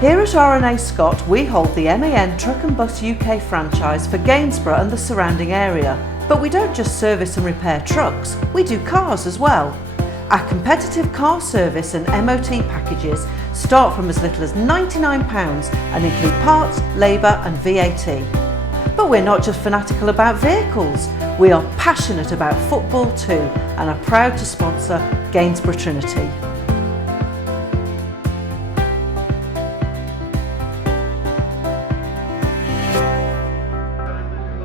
Here at RNA Scott, we hold the MAN Truck and Bus UK franchise for Gainsborough and the surrounding area. But we don't just service and repair trucks, we do cars as well. Our competitive car service and MOT packages start from as little as £99 and include parts, labour and VAT. But we're not just fanatical about vehicles, we are passionate about football too and are proud to sponsor Gainsborough Trinity.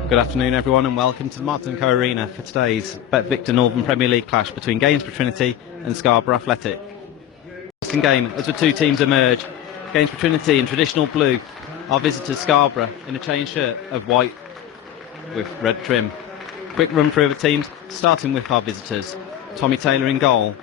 Good afternoon everyone and welcome to the Martin & Co Arena for today's Bet Victor Northern Premier League clash between Gainsborough Trinity and Scarborough Athletic. Interesting game as the two teams emerge. Gainsborough Trinity in traditional blue, our visitors Scarborough in a chain shirt of white with red trim. Quick run through of the teams, starting with our visitors. Tommy Taylor in goal,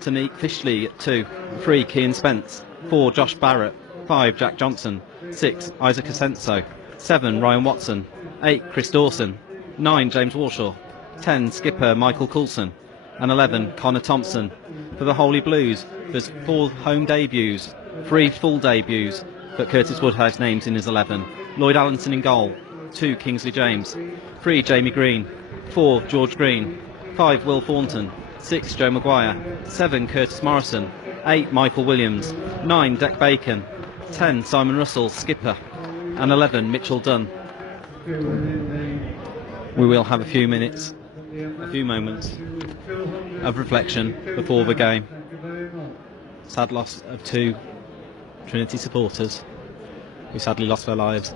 Tanique Fishley at 2, 3 Kean Spence, 4 Josh Barrett, 5 Jack Johnson, 6 Isaac Asenso, 7 Ryan Watson, 8 Chris Dawson, 9 James Warshaw, 10 skipper Michael Coulson and 11 Connor Thompson. For the Holy Blues there's 4 home debuts, 3 full debuts, but Curtis Woodhouse names in his 11. Lloyd Allenson in goal, 2 Kingsley James, 3 Jamie Green, 4 George Green, 5 Will Thornton, 6 Joe Maguire, 7 Curtis Morrison, 8 Michael Williams, 9 Deck Bacon, 10 Simon Russell skipper and 11 Mitchell Dunn. We will have a few moments of reflection before the game. Sad loss of 2 Trinity supporters who sadly lost their lives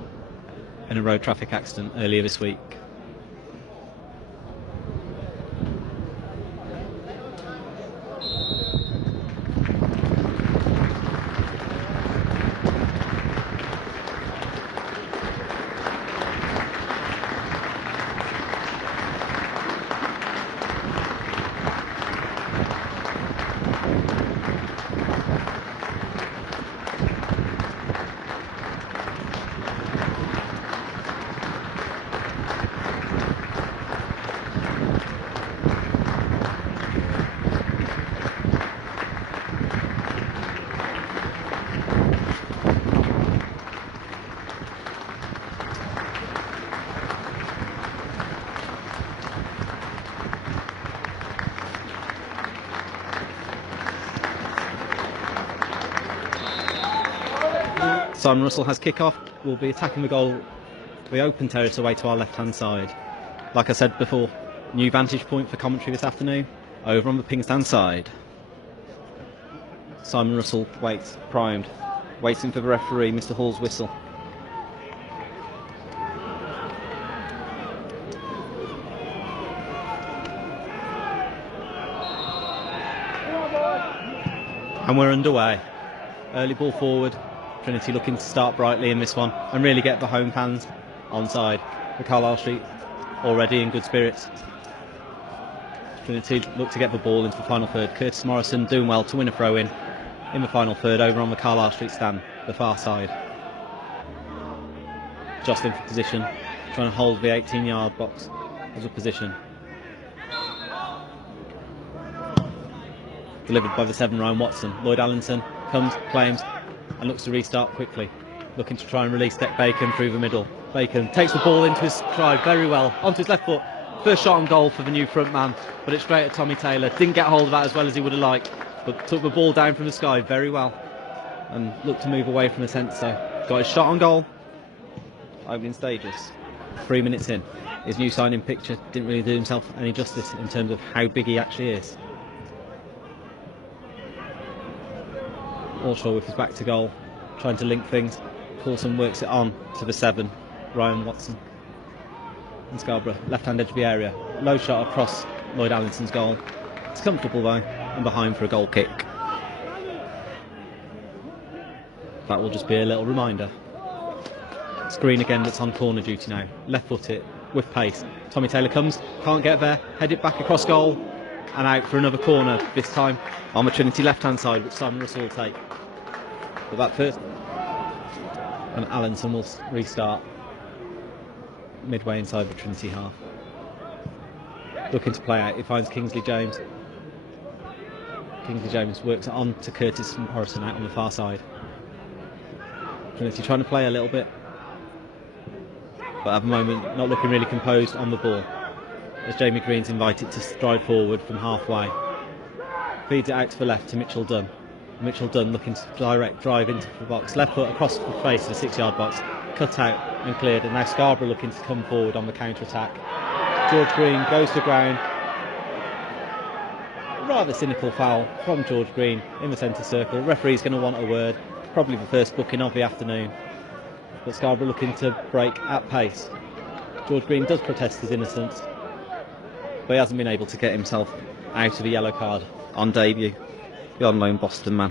in a road traffic accident earlier this week. Simon Russell has kick-off, will be attacking the goal, the open terrace away to our left-hand side. Like I said before, new vantage point for commentary this afternoon, over on the ping-stand side. Simon Russell waits, primed, waiting for the referee, Mr Hall's whistle. And we're underway. Early ball forward. Trinity looking to start brightly in this one and really get the home fans on side. The Carlisle Street already in good spirits. Trinity look to get the ball into the final third. Curtis Morrison doing well to win a throw in the final third over on the Carlisle Street stand, the far side. Jostling for position, trying to hold the 18-yard box as a position. Delivered by the 7 Ryan Watson. Lloyd Allenson comes, claims and looks to restart quickly, looking to try and release Deck Bacon through the middle. Bacon takes the ball into his stride very well, onto his left foot. First shot on goal for the new front man, but it's straight at Tommy Taylor. Didn't get hold of that as well as he would have liked, but took the ball down from the sky very well and looked to move away from the centre. Got his shot on goal, opening stages. 3 minutes in, his new signing picture didn't really do himself any justice in terms of how big he actually is. Warshaw with his back to goal, trying to link things. Coulson works it on to the 7, Ryan Watson. And Scarborough, left-hand edge of the area. Low shot across Lloyd Allenson's goal. It's comfortable though, and behind for a goal kick. That will just be a little reminder. Screen again that's on corner duty now. Left foot it with pace. Tommy Taylor comes, can't get there, head it back across goal and out for another corner, this time on the Trinity left-hand side, which Simon Russell will take. But that first, and Allenson will restart midway inside the Trinity half. Looking to play out, he finds Kingsley James. Kingsley James works it on to Curtis Morrison out on the far side. Trinity trying to play a little bit, but at the moment not looking really composed on the ball, as Jamie Green's invited to stride forward from halfway. Feeds it out to the left to Mitchell Dunn. Mitchell Dunn looking to direct drive into the box, left foot across the face of the 6-yard box, cut out and cleared, and now Scarborough looking to come forward on the counter-attack. George Green goes to ground. Rather cynical foul from George Green in the centre circle. Referee's going to want a word, probably the first booking of the afternoon, but Scarborough looking to break at pace. George Green does protest his innocence, but he hasn't been able to get himself out of a yellow card on debut, the on loan Boston man.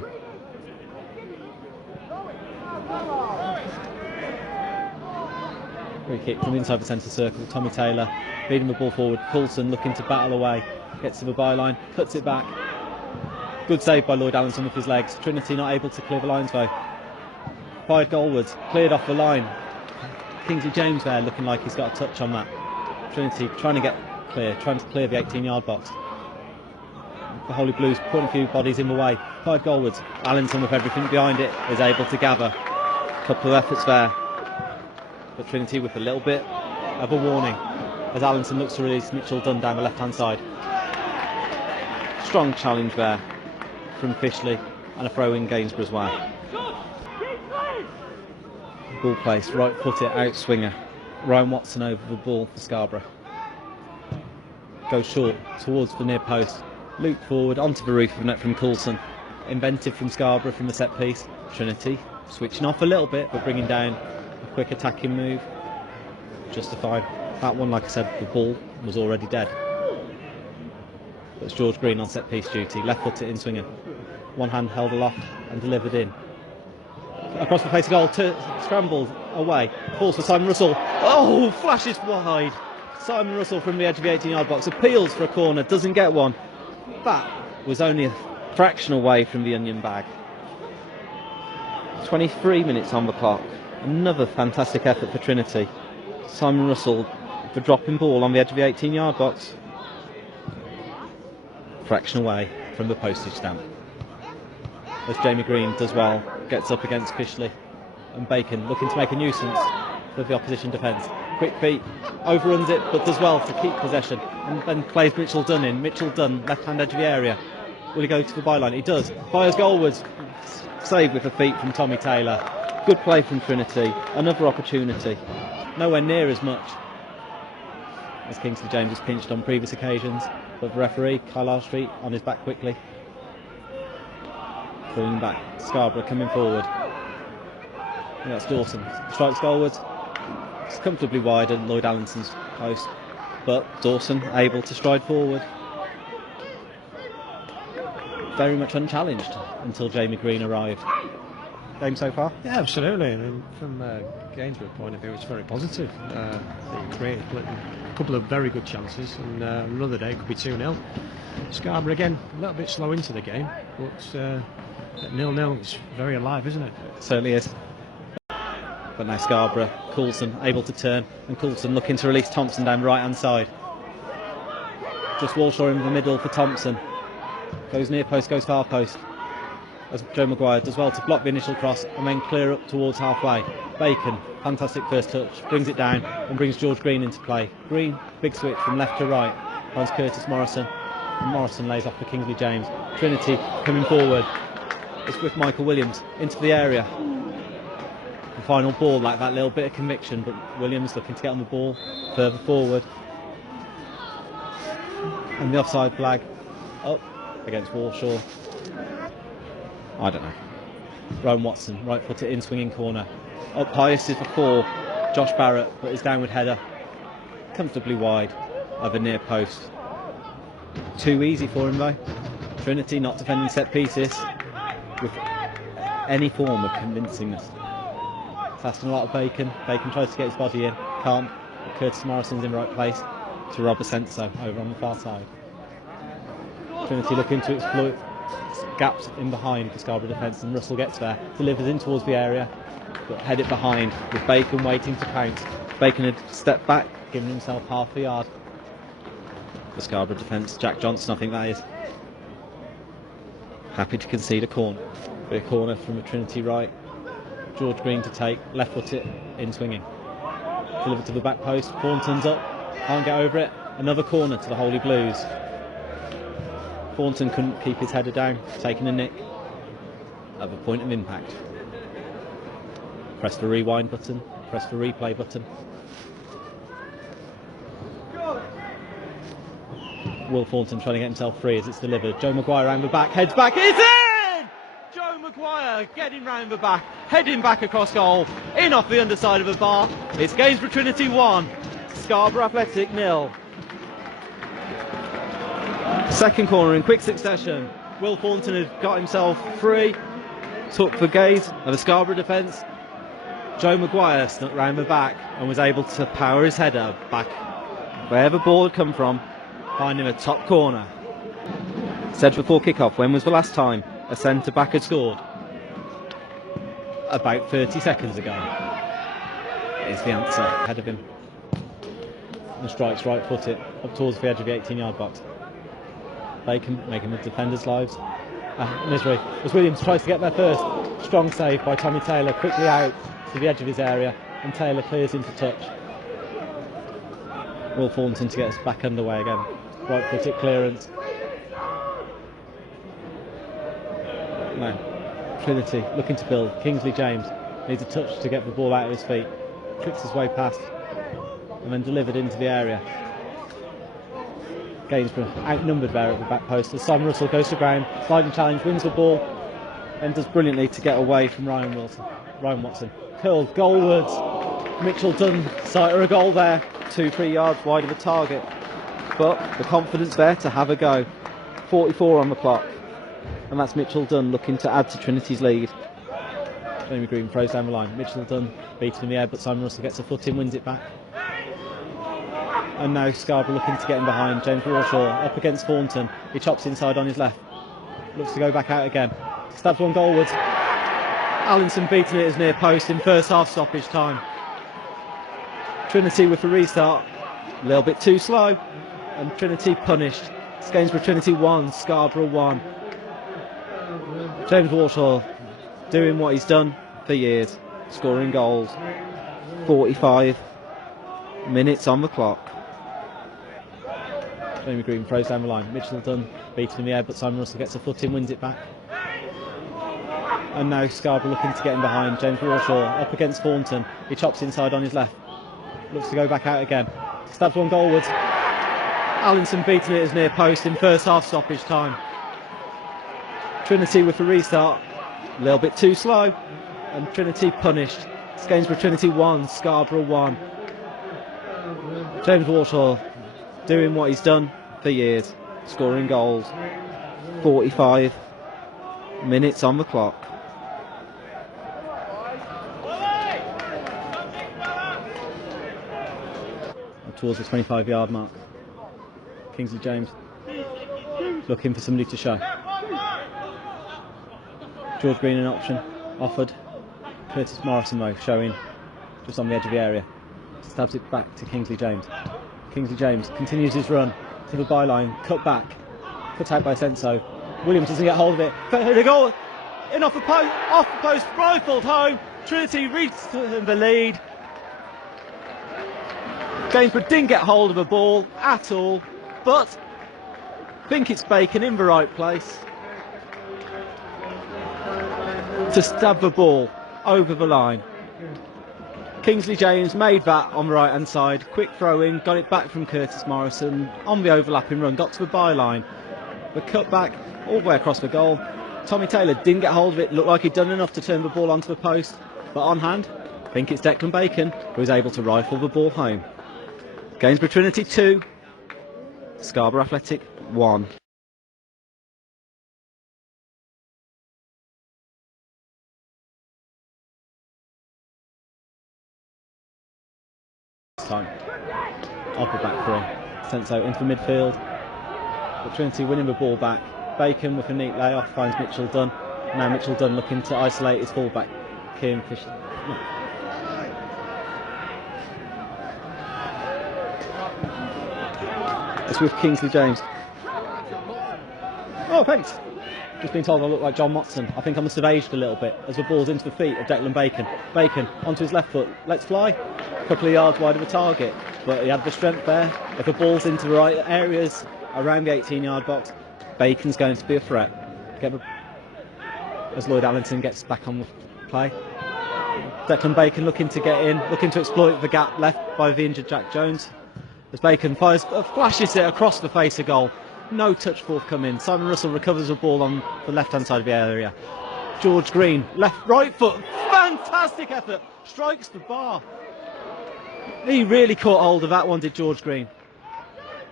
Free kick from inside the centre circle. Tommy Taylor feeding the ball forward. Coulson looking to battle away, gets to the byline, cuts it back. Good save by Lloyd Allenson with his legs. Trinity not able to clear the lines though. Fired goalwards, cleared off the line. Kingsley James there looking like he's got a touch on that. Trinity trying to get clear, trying to clear the 18-yard box. The Holy Blues putting a few bodies in the way. Fired goalwards. Allenson with everything behind it is able to gather. Couple of efforts there, but Trinity with a little bit of a warning as Allenson looks to release Mitchell Dunn down the left-hand side. Strong challenge there from Fishley and a throw in Gainsborough's way. Ball placed, right footed out swinger. Ryan Watson over the ball for Scarborough. Goes short towards the near post. Loop forward onto the roof of the net from Coulson. Inventive from Scarborough from the set piece. Trinity switching off a little bit but bringing down a quick attacking move. Justified. That one, like I said, the ball was already dead. It's George Green on set piece duty. Left footed in swinger. One hand held aloft and delivered in. Across the face of goal, scrambled away. Falls for Simon Russell. Oh, flashes wide. Simon Russell from the edge of the 18-yard box appeals for a corner, doesn't get one. That was only a fraction away from the onion bag. 23 minutes on the clock. Another fantastic effort for Trinity. Simon Russell, the dropping ball on the edge of the 18-yard box. Fraction away from the postage stamp. As Jamie Green does well, gets up against Fishley and Bacon, looking to make a nuisance of the opposition defence. Quick feet, overruns it, but does well to keep possession, and then plays Mitchell Dunn in. Mitchell Dunn, left-hand edge of the area. Will he go to the byline? He does. Fires goalwards. Save with a feet from Tommy Taylor. Good play from Trinity. Another opportunity. Nowhere near as much as Kingsley James has pinched on previous occasions, but the referee, Carlisle Street, on his back quickly. Pulling back. Scarborough coming forward. And that's Dawson. Strikes goalwards. It's comfortably wide at Lloyd Allenson's post, but Dawson able to stride forward. Very much unchallenged until Jamie Green arrived. Game so far? Yeah, absolutely. I mean, from Gainsborough point of view, it's very positive. They created a couple of very good chances, and another day it could be 2-0. Scarborough again, a little bit slow into the game, but at 0-0 it's very alive, isn't it? It certainly is. But now Scarborough, Coulson able to turn, and Coulson looking to release Thompson down the right hand side. Just Walshaw in the middle for Thompson. Goes near post, goes far post. As Joe Maguire does well to block the initial cross and then clear up towards halfway. Bacon, fantastic first touch, brings it down and brings George Green into play. Green, big switch from left to right, finds Curtis Morrison, and Morrison lays off for Kingsley James. Trinity coming forward. It's with Michael Williams into the area. The final ball, like that little bit of conviction, but Williams looking to get on the ball further forward. And the offside flag up against Walshaw. I don't know. Ryan Watson, right footed in, swinging corner. Up highest is for 4. Josh Barrett, but his downward header comfortably wide of the near post. Too easy for him though. Trinity not defending set pieces with any form of convincingness. It's asking a lot of Bacon. Bacon tries to get his body in, can't. But Curtis Morrison's in the right place to rob Asenso over on the far side. Trinity looking to exploit gaps in behind for Scarborough defence, and Russell gets there, delivers in towards the area, but head it behind with Bacon waiting to pounce. Bacon had stepped back, giving himself half a yard. The Scarborough defence, Jack Johnson I think that is, happy to concede a corner. A corner from a Trinity right. George Green to take, left foot it in swinging. Delivered to the back post, Thornton's up, can't get over it. Another corner to the Holy Blues. Thornton couldn't keep his header down, taking a nick at the point of impact. Press the rewind button, press the replay button. Will Thornton trying to get himself free as it's delivered. Joe Maguire round the back, heads back, it's in! Joe Maguire getting round the back, heading back across goal, in off the underside of the bar. It's Gainsborough Trinity 1, Scarborough Athletic 0. Second corner in quick succession. Will Thornton had got himself free, took the gaze of the Scarborough defence. Joe Maguire snuck round the back and was able to power his header back where the ball had come from, finding a top corner. Said before kick-off, when was the last time a centre-back had scored? About 30 seconds ago is the answer. Ahead of him. And strikes right foot it up towards the edge of the 18-yard box. Bacon making the defenders' lives misery as Williams tries to get there first. Strong save by Tommy Taylor, quickly out to the edge of his area, and Taylor clears into touch. Will Thornton to get us back underway again. Right foot it clearance. No. Trinity looking to build. Kingsley James needs a touch to get the ball out of his feet. Tricks his way past and then delivered into the area. Gainsborough outnumbered there at the back post as Simon Russell goes to ground, sliding challenge, wins the ball and does brilliantly to get away from Ryan Watson. Curled goalwards. Mitchell Dunn sighter a goal there, 2-3 yards wide of the target, but the confidence there to have a go. 44 on the clock, and that's Mitchell Dunn looking to add to Trinity's lead. Jamie Green throws down the line. Mitchell Dunn beaten in the air, but Simon Russell gets a foot in, wins it back. And now Scarborough looking to get him behind. James Warshaw up against Thornton. He chops inside on his left. Looks to go back out again. Stabs one goalwards. Allinson beating it as near post in first half stoppage time. Trinity with the restart. A little bit too slow. And Trinity punished. It's Gainsborough Trinity 1, Scarborough 1. James Warshaw doing what he's done for years. Scoring goals. 45 minutes on the clock. Jamie Green throws down the line. Mitchell Dunn beaten in the air, but Simon Russell gets a foot in, wins it back. And now Scarborough looking to get him behind. James Warshaw up against Thornton. He chops inside on his left. Looks to go back out again. Stabs one goalwards. Allinson beating it as near post in first half stoppage time. Trinity with the restart. A little bit too slow. And Trinity punished. It's Gainsborough Trinity 1, Scarborough 1. James Warshaw doing what he's done for years, scoring goals. 45 minutes on the clock. Towards the 25-yard mark. Kingsley James looking for somebody to show. George Green an option offered. Curtis Morrison though showing just on the edge of the area. Stabs it back to Kingsley James. Kingsley James continues his run to the byline, cut back, cut out by Senso. Williams doesn't get hold of it. The goal in off the post, rifled home. Trinity reached the lead. Gainsborough didn't get hold of the ball at all, but I think it's Bacon in the right place to stab the ball over the line. Kingsley James made that on the right hand side, quick throw in, got it back from Curtis Morrison on the overlapping run, got to the byline, the cut back all the way across the goal. Tommy Taylor didn't get hold of it, looked like he'd done enough to turn the ball onto the post, but on hand, I think it's Declan Bacon who was able to rifle the ball home. Gainsborough Trinity 2, Scarborough Athletic 1. Time off the back three, sent out into midfield, but Trinity winning the ball back. Bacon with a neat layoff finds Mitchell Dunn. Now Mitchell Dunn looking to isolate his fullback Kieran Fisher. It's with Kingsley James. Oh, thanks. Just been told I look like John Motson. I think I must have aged a little bit as the ball's into the feet of Declan Bacon. Bacon onto his left foot, lets fly, a couple of yards wide of the target, but he had the strength there. If the ball's into the right areas around the 18-yard box, Bacon's going to be a threat. As Lloyd Allenton gets back on the play. Declan Bacon looking to get in, looking to exploit the gap left by the injured Jack Jones. As Bacon flashes it across the face of goal. No touch forthcoming. Simon Russell recovers the ball on the left-hand side of the area. George Green, right foot, fantastic effort, strikes the bar. He really caught hold of that one, did George Green,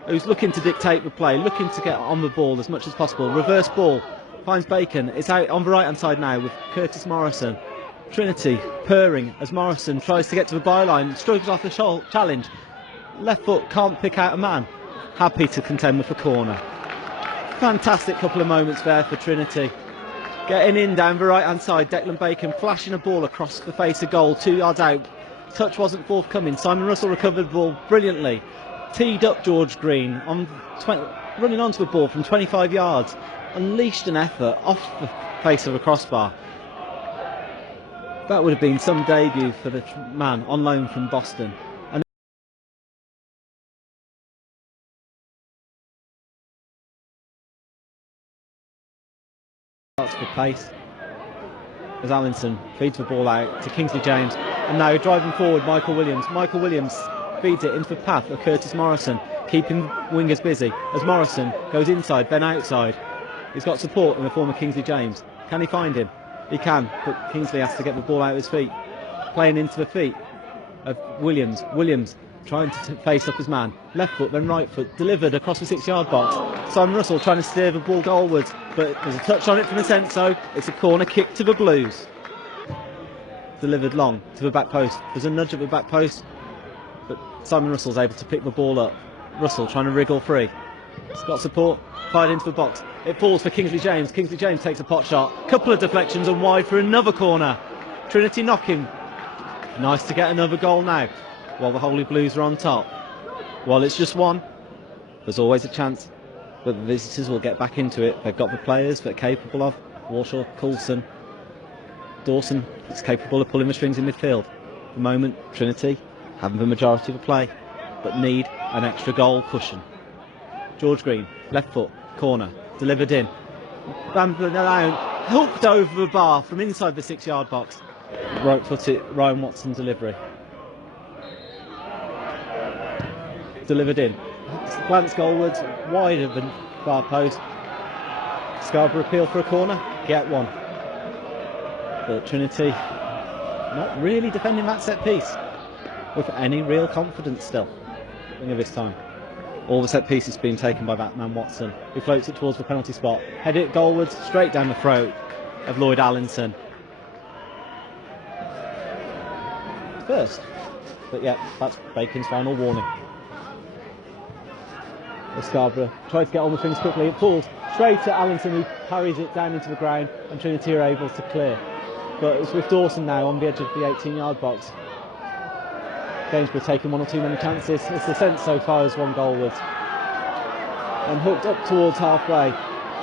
who's looking to dictate the play, looking to get on the ball as much as possible. Reverse ball, finds Bacon. It's out on the right-hand side now with Curtis Morrison. Trinity purring as Morrison tries to get to the byline, struggles off the challenge. Left foot can't pick out a man. Happy to contend with the corner. Fantastic couple of moments there for Trinity. Getting in down the right hand side, Declan Bacon flashing a ball across the face of goal, 2 yards out. Touch wasn't forthcoming. Simon Russell recovered the ball brilliantly. Teed up George Green, running onto the ball from 25 yards. Unleashed an effort off the face of a crossbar. That would have been some debut for the man on loan from Boston. Starts for pace as Allinson feeds the ball out to Kingsley James, and now driving forward Michael Williams. Michael Williams feeds it into the path of Curtis Morrison, keeping wingers busy as Morrison goes inside then outside. He's got support in the form of Kingsley James. Can he find him? He can, but Kingsley has to get the ball out of his feet. Playing into the feet of Williams. Williams trying to face up his man. Left foot, then right foot, delivered across the 6-yard box. Simon Russell trying to steer the ball goalwards, but there's a touch on it from Asenso. It's a corner kick to the Blues. Delivered long to the back post. There's a nudge at the back post, but Simon Russell's able to pick the ball up. Russell trying to wriggle free. He's got support, fired into the box. It falls for Kingsley James. Kingsley James takes a pot shot. Couple of deflections and wide for another corner. Trinity knocking. Nice to get another goal now, while the Holy Blues are on top. While it's just one, there's always a chance that the visitors will get back into it. They've got the players that are capable of. Warshaw, Coulson, Dawson is capable of pulling the strings in midfield. At the moment, Trinity having the majority of the play, but need an extra goal cushion. George Green, left foot, corner, delivered in. Bambled around, hooked over the bar from inside the 6-yard box. Right footed Ryan Watson delivery. Delivered in. Glance goalwards, wider than far post. Scarborough appeal for a corner, get one. But Trinity not really defending that set piece with any real confidence still. Think of this time. All the set pieces being taken by that man Watson, who floats it towards the penalty spot. Head it goalwards, straight down the throat of Lloyd Allinson. First. But yeah, that's Bacon's final warning. Scarborough tries to get on with things quickly. It falls straight to Allinson, who parries it down into the ground, and Trinity are able to clear. But it's with Dawson now on the edge of the 18-yard box. Gainsborough taking one or too many chances. It's the sense so far as one goalwards. And hooked up towards halfway.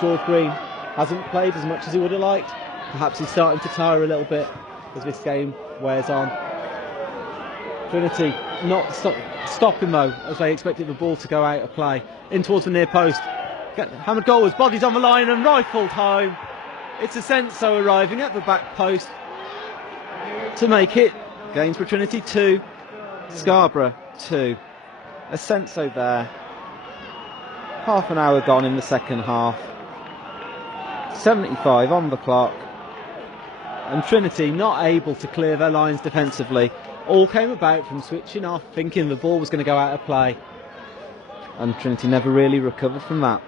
George Green hasn't played as much as he would have liked. Perhaps he's starting to tire a little bit as this game wears on. Trinity not stopping though, as they expected the ball to go out of play. In towards the near post. Hammered goalwards, bodies on the line and rifled home. It's Asenso arriving at the back post to make it Gainsborough Trinity 2, Scarborough 2. Asenso there. Half an hour gone in the second half. 75 on the clock. And Trinity not able to clear their lines defensively. All came about from switching off, thinking the ball was going to go out of play. And Trinity never really recovered from that.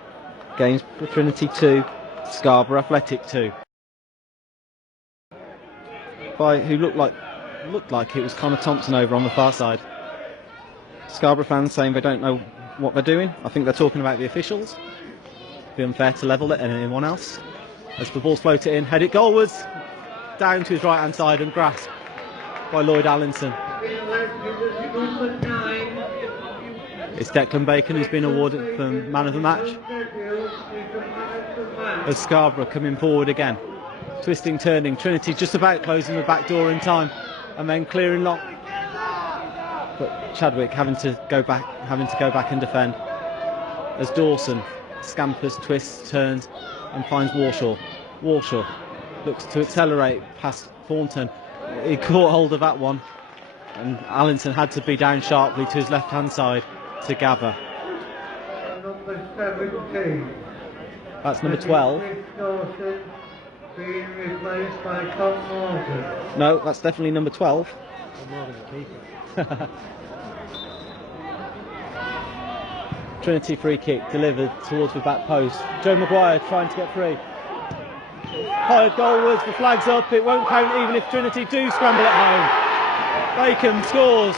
Gainsborough Trinity 2, Scarborough Athletic 2. Who looked like it was Connor Thompson over on the far side. Scarborough fans saying they don't know what they're doing. I think they're talking about the officials. It'd be unfair to level it at anyone else. As the ball's floated in, head it goalwards, down to his right hand side and grasped by Lloyd Allinson. It's Declan Bacon who's been awarded for man of the match. as Scarborough coming forward again. Twisting, turning, Trinity just about closing the back door in time and then clearing long. But Chadwick having to go back and defend as Dawson scampers, twists, turns and finds Warshaw. Warshaw looks to accelerate past Thornton. He caught hold of that one and Allinson had to be down sharply to his left hand side to gather. Number 17. That's number 12. Being replaced by Tom Morgan. No, that's definitely number 12. Morgan's a keeper. Trinity free kick delivered towards the back post. Joe Maguire trying to get free. Hired goalwards, the flag's up, it won't count even if Trinity do scramble at home. Bacon scores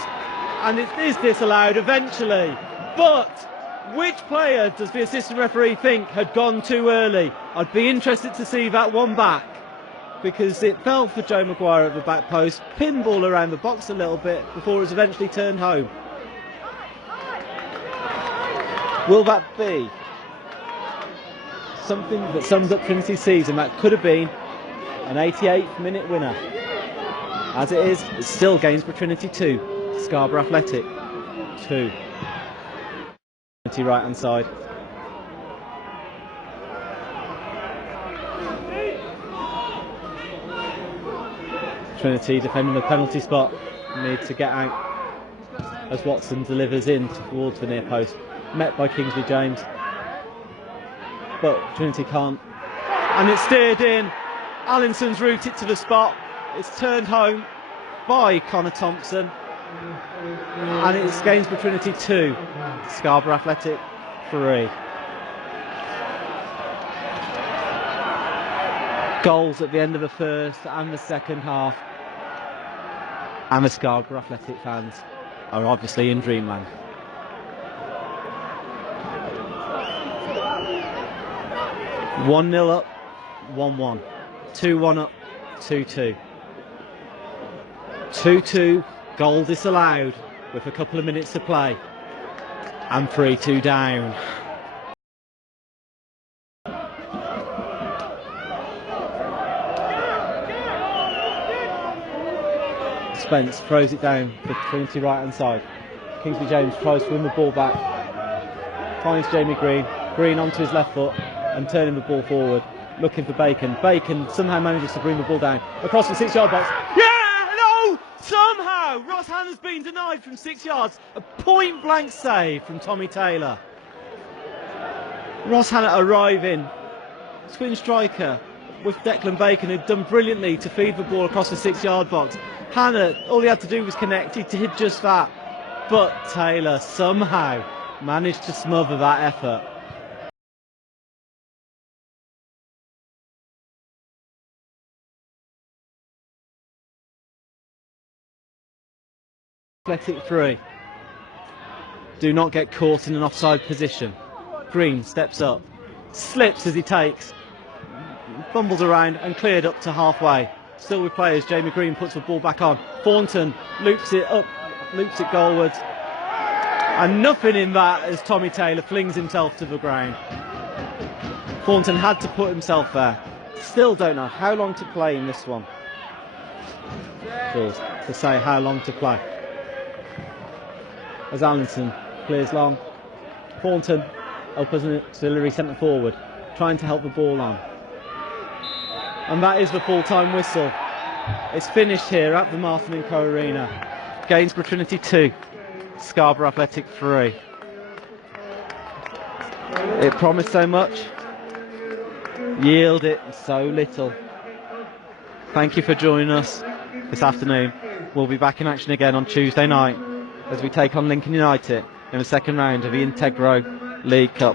and it is disallowed eventually. But which player does the assistant referee think had gone too early? I'd be interested to see that one back, because it fell for Joe Maguire at the back post, pinball around the box a little bit before it was eventually turned home. Will that be something that sums up Trinity's season? That could have been an 88th minute winner. As it is, it's still Gainsborough Trinity 2, Scarborough Athletic 2. Trinity right hand side. Trinity defending the penalty spot, need to get out as Watson delivers in towards the near post, met by Kingsley James, but Trinity can't, and it's steered in. Allinson's routed to the spot, it's turned home by Connor Thompson, and it's Gainsborough Trinity 2, Scarborough Athletic 3. Goals at the end of the first and the second half, and the Scarborough Athletic fans are obviously in dreamland. One 0 up, 1-1, 2-1 up, 2-2. 2-2, goal disallowed with a couple of minutes to play, and 3-2 down. Spence throws it down for Trinity right hand side. Kingsley James tries to win the ball back, finds Jamie Green, Green onto his left foot and turning the ball forward, looking for Bacon. Bacon somehow manages to bring the ball down across the 6 yard box. Yeah, no, somehow Ross Hannah's been denied from 6 yards. A point blank save from Tommy Taylor. Ross Hannah arriving, twin striker with Declan Bacon, who'd done brilliantly to feed the ball across the 6 yard box. Hannah, all he had to do was connect, he did just that, but Taylor somehow managed to smother that effort. Athletic 3 do not get caught in an offside position. Green steps up, slips as he takes, fumbles around and cleared up to halfway. Still with players, Jamie Green puts the ball back on. Thornton loops it up, loops it goalwards. And nothing in that as Tommy Taylor flings himself to the ground. Thornton had to put himself there. Still don't know how long to play in this one. To say how long to play. As Allinson clears long. Thornton up as an auxiliary centre forward, trying to help the ball on. And that is the full-time whistle. It's finished here at the Martin & Co Arena. Gainsborough Trinity 2, Scarborough Athletic 3. It promised so much, yielded so little. Thank you for joining us this afternoon. We'll be back in action again on Tuesday night as we take on Lincoln United in the second round of the Integro League Cup.